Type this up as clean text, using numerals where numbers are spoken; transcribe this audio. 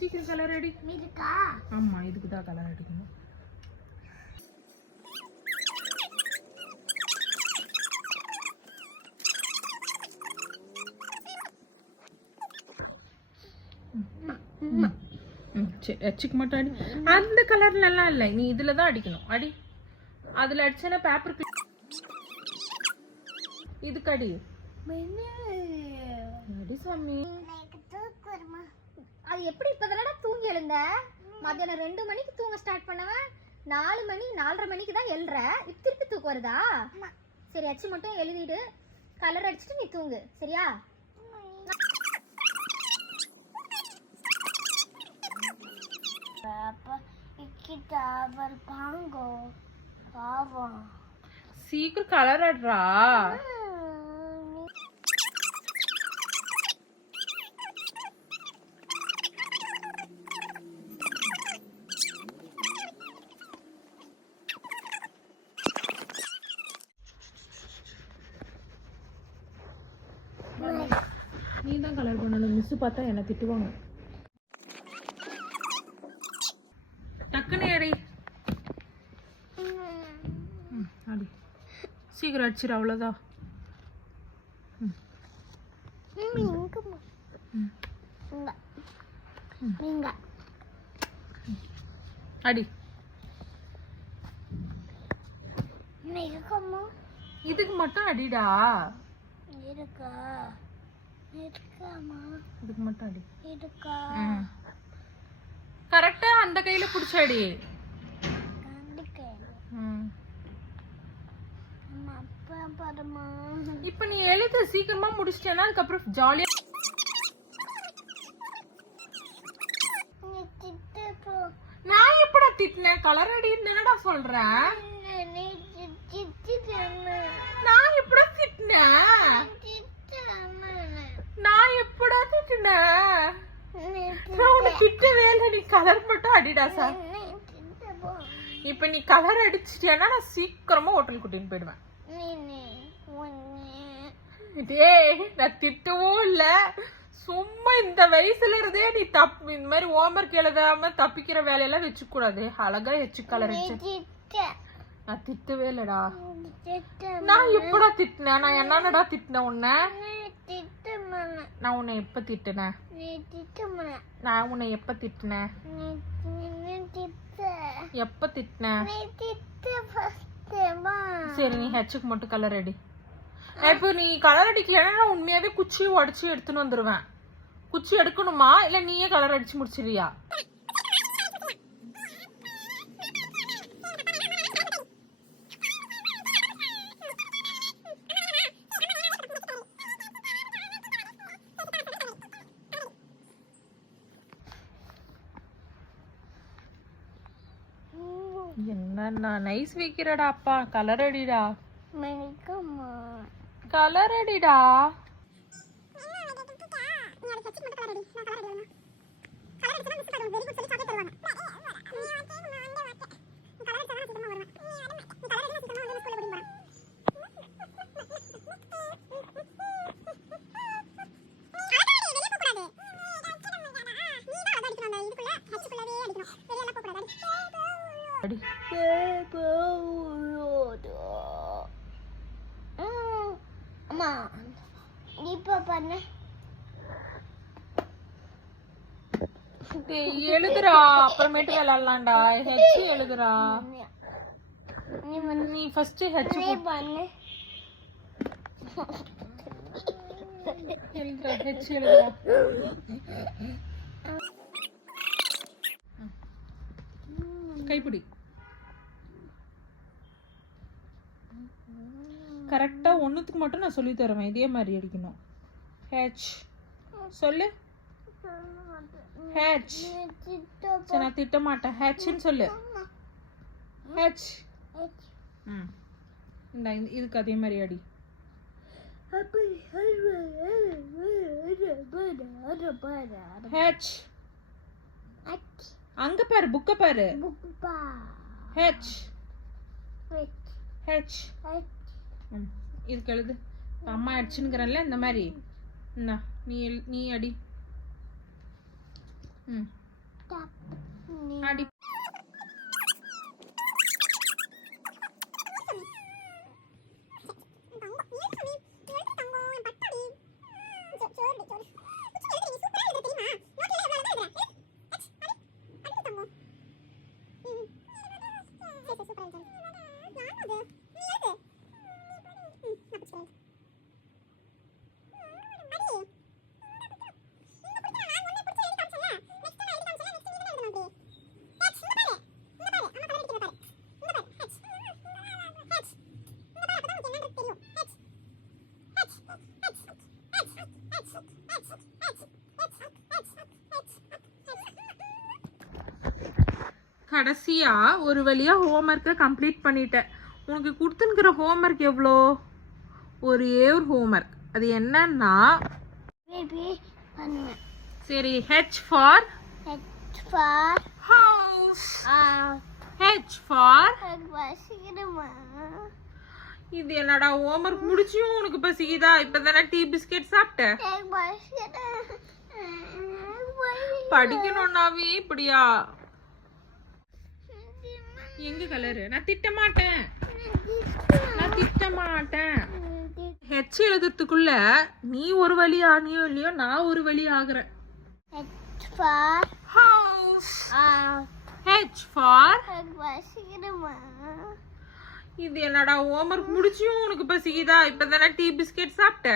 சீக்கிரம் கலர் அடி. இருக்கா? ஆமா, இதுக்கு தான் கலர் அடிக்கணும். எச்சுக்கு மட்டும் அடி. அந்த கலர்ல எல்லாம் இல்லை, நீ இதுல தான் அடிக்கணும். அடி. அதுல அடிச்சனா பேப்பர் இதுக்கு அடி. அடி சாமி. அது எப்படி இப்பதானடா தூங்கி எழுந்த? மத்தியானம் 2 மணிக்கு தூங்க ஸ்டார்ட் பண்ணவன் 4 மணி 4:30 மணிக்கு தான் எழுற. இப்ப திருப்பி தூக்கம் வருதா? சரி, அச்சு மட்டும் எழுதிடு, கலர் அடிச்சுட்டு நீ தூங்கு, சரியா? சீக்கிரம் கலர் அட்றா. நீ தான் கலர் பண்ணணும். மிஸ் பார்த்தா என்ன திட்டுவாங்க. டக்குன்னு அடி. அடி. சீக்கிரம் அடிச்சிரு, அவ்வளோதான். அடி. இதுக்கு மட்டும் அடிடா. இதுக்கு மட்டும் அடி. கரெக்டா அந்த கையில புடிச்சடி. இப்ப நீ எழுத சீக்கிரமா முடிச்சிட்டேன்னா அதுக்கப்புறம் ஜாலியா. நான் எப்படா திட்டினேன்? கலர் அடி என்னடா சொல்றேன்? நான் எப்படா திட்டினேன்? நான் எப்படா திட்டினேன்? நான் உன்னை திட்டவே இல்லை. நீ கலர் மட்டும் அடிடா சார். இப்ப நீ கலர் அடிச்சிட்டியானா நான் சீக்கிரமா ஹோட்டல் கூட்டின்னு போயிடுவேன். நான் திட்டவும் இல்ல. சும்மா இந்த வயசுல இருந்தே நீ இந்த மாதிரி ஹோம்ஒர்க் எழுதாம தப்பிக்கிற வேலையெல்லாம் வச்சுக்க கூடாது. அழகா எச்சு கலர் அடிச்சு. நான் திட்டவே இல்லடா. நான் எப்படா திட்டினேன்? நான் என்னடா திட்டினேன் உன்னை? நான் உன்னை எப்ப திட்டினேன்? நான் உன்னை எப்ப திட்டினேன்? எப்ப திட்டினேன்? சரி, நீ ஹெச்சுக்கு மட்டும் கலர் அடி. இப்போ நீ கலர் அடிக்கலன்னா நான் உண்மையாவே குச்சியை உடச்சி எடுத்துன்னு வந்துருவேன். குச்சி எடுக்கணுமா இல்ல நீயே கலர் அடிச்சு முடிச்சிருவியா? என்ன நைஸ் வைக்கிறடா அப்பா. கலர் அடிடா. கலர் அடிடா. அம்மா இப்ப பண்ண எழுதுறா, அப்புறமேட்டு விளையாடலாம்டா. ஹெச் எழுதுறா. நீ ஃபர்ஸ்ட் ஹெச் பண்ணு. எழுதுறா, ஹெச் எழுதுறா. கைப்பிடி. கரெக்டா ஒண்ணுத்துக்கு மட்டும் நான் சொல்லி தருவேன். இதே மாதிரி அடிக்கணும். ஹெச் சொல்லு. ஹெச். சரி, நான் திட்ட மாட்டேன். ஹெச்ன்னு சொல்லு. ஹெச். இந்த இதுக்கு அதே மாதிரி அடி. ஹெச். அங்க பாரு, புக்க பாரு. ஹெச். ஹெச். இதுக்கு எழுது. அம்மா அடிச்சுன்னுக்கிறேன்ல இந்த மாதிரி. நீ அடி. அடி கடைசியா ஒரு வழியா ஹோம்ஒர்க்கை கம்ப்ளீட் பண்ணிட்டேன். உனக்கு கொடுத்துருக்கிற ஹோம்ஒர்க் எவ்வளோ? ஒரே ஒரு ஹோம்ஒர்க். அது என்னன்னா சரி, H for house, H for இது என்னடா ஹோம்ஒர்க் முடிச்சியும் உனக்கு பசிக்குதா? இப்பதானே டீ பிஸ்கெட் சாப்பிட்ட. படிக்கணும்னாவே இப்படியா? எங்க கலரு? நான் திட்ட மாட்டேன். ஹெச் எழுதுறதுக்குள்ள நீ ஒரு வழி ஆனியோ இல்லையோ, நான் ஒரு வழி ஆகுறேன். ஹவுஸ், ஹெச் ஃபார் இது என்னடா ஹோம்ஒர்க் முடிச்சியும் உனக்கு பசிக்குதா? இப்பதானே டீ பிஸ்கெட் சாப்பிட்ட.